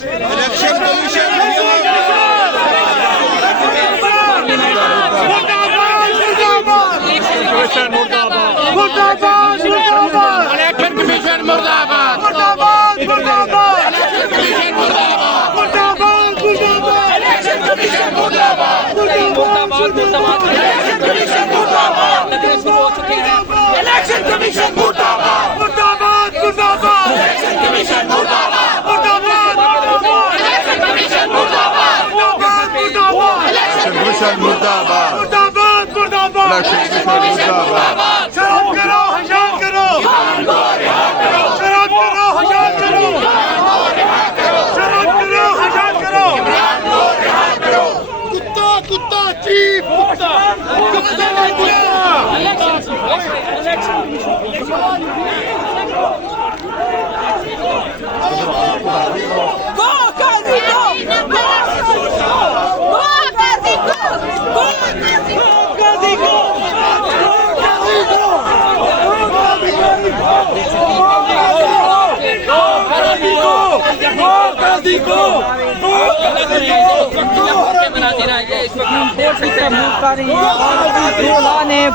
Election commission मुर्दाबाद मुर्दाबाद election commission मुर्दाबाद मुर्दाबाद मुर्दाबाद इलेक्शन कमीशन मुर्दाबाद मुर्दाबाद मुर्दाबाद इलेक्शन कमीशन मुर्दाबाद मुर्दाबाद मुर्दाबाद इलेक्शन कमीशन मुर्दाबाद शुरू हो चुके हैं इलेक्शन कमीशन मुर्दाबाद मुर्दाबाद मुर्दाबाद इलेक्शन कमीशन मुर्दाबाद मुर्दाबाद इलेक्शन कमीशन मुर्दाबाद मुर्दाबाद मुर्दाबाद इलेक्शन कमीशन मुर्दाबाद मुर्दाबाद मुर्दाबाद इलेक्शन कमीशन मुर्दाबाद शराब करो हजाम करो शराब करो हजाम करो शराब करो हजाम करो कुत्ता कुत्ता चीफ कुत्ता कुत्ता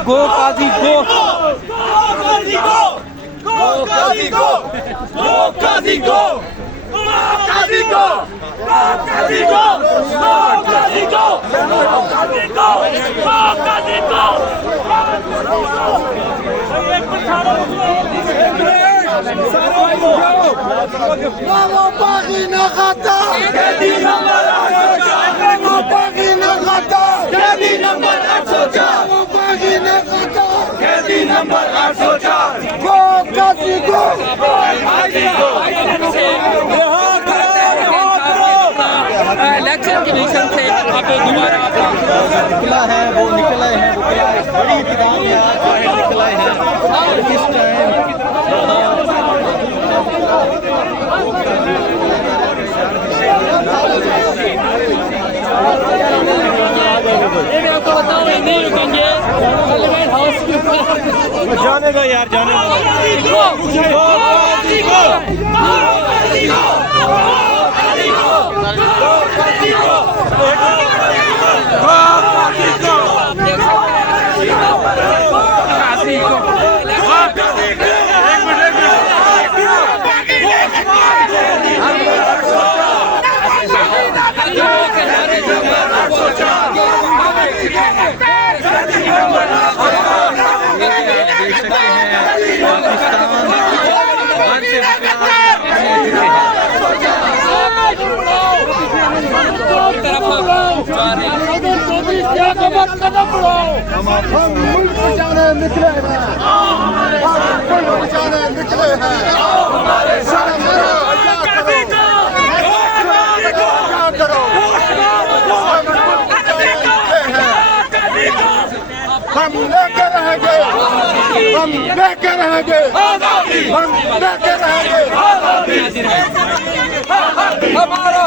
गो काजी गो गो काजी गो गो काजी गो गो काजी गो काजी गो काजी गो काजी गो काजी गो काजी गो काजी गो काजी गो वो बागी न खाता कैदी नंबर 804 वो बागी न खाता कैदी नंबर 804 वो बागी न खाता कैदी नंबर 804 गो काजी गो काजी गो इलेक्शन कमीशन से अब दोबारा निकला है वो निकले हैं बड़ी इंतजाम में आज निकले हैं इस टाइम जाने दो यार जाने दो हम मुल्क बचाने निकले हैं मुल्क बचाने निकले हैं हम लेके रहेंगे हम लेके रहेंगे हम लेके रहेंगे हमारा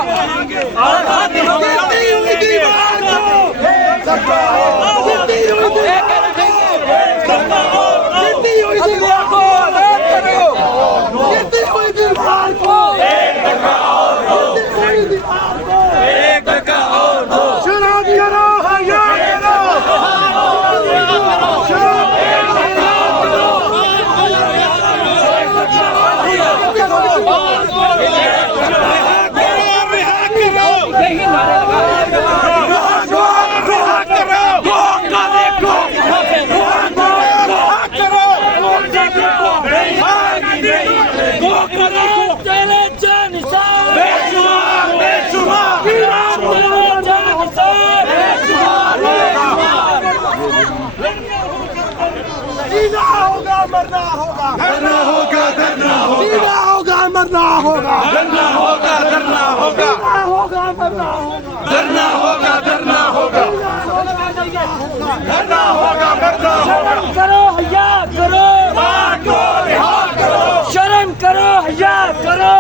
मरना होगा धरना होगा धरना होगा होगा मरना होगा धरना होगा धरना होगा होगा मरना होगा धरना होगा धरना होगा धरना होगा मरना होगा करो हया करो शर्म करो हया करो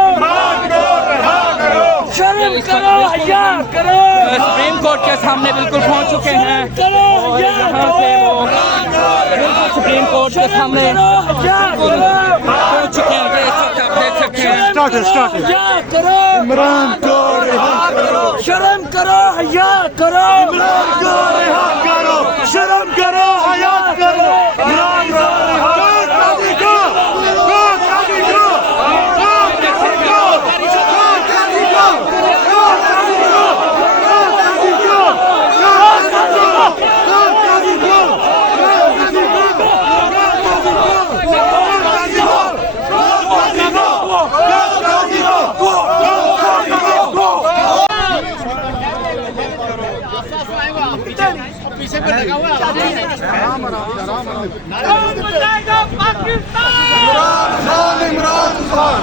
शर्म करो हया करो सुप्रीम कोर्ट के सामने बिल्कुल पहुंच चुके हैं और यहाँ से वो बिल्कुल सुप्रीम कोर्ट के सामने पहुंच चुके हैं। आप देख सकते हैं हया करो इमरान को रिहा करो, शर्म करो हया करो इमरान को रिहा करो, शर्म करो, हया करो, इमरान को रिहा इमरान खान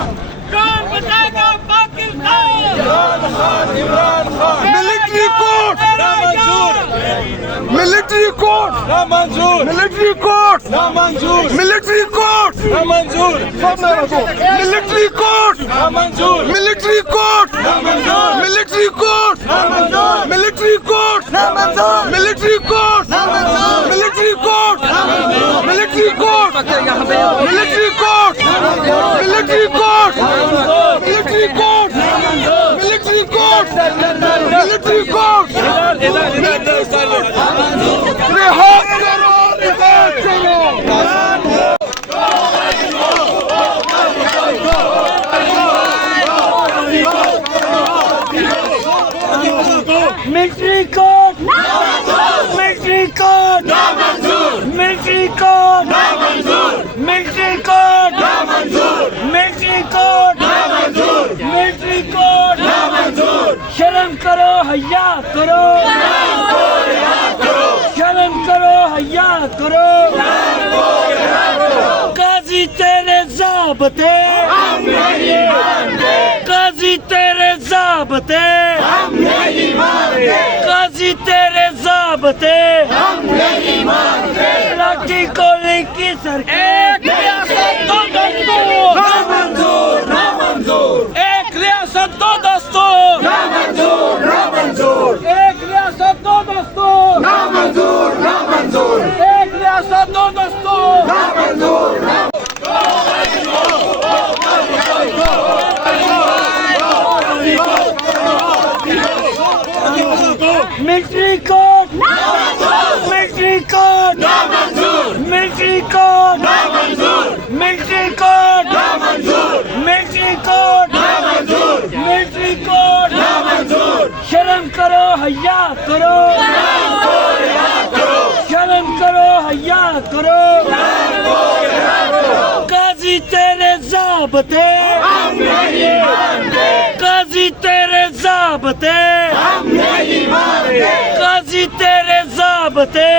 कौन बचाएगा पाकिस्तान इमरान खान मिलिट्री कोर्ट नामंजूर मिलिट्री कोर्ट नामंजूर मिलिट्री कोर्ट नामंजूर मिलिट्री कोर्ट नामंजूर मिलिट्री कोर्ट नामंजूर military court military court military court military court military court military court military court military court military court military court military court रिहा करो, रिहा करो। Military court military court military court military court military court military court शर्म करो हया करो शर्म करो हया करो काजी तेरे ज़ाबते काजी तेरे ज़ाबते काजी तेरे ज़ाबते लाठी को लेके सर एक रियासत दो दस्तूर नामंजूर नामंजूर एक रियासत दो दस्तूर नामंजूर नामंजूर एक रियासत दो दस्तूर नामंजूर नामंजूर एक रियासत दो दस्तूर नामंजूर military court military court military court military court military court military court शर्म करो हया करो शर्म करो हया करो काजी तेरे ज़ाबते काजी तेरे ज़ाबते काजी तेरे ज़ाबते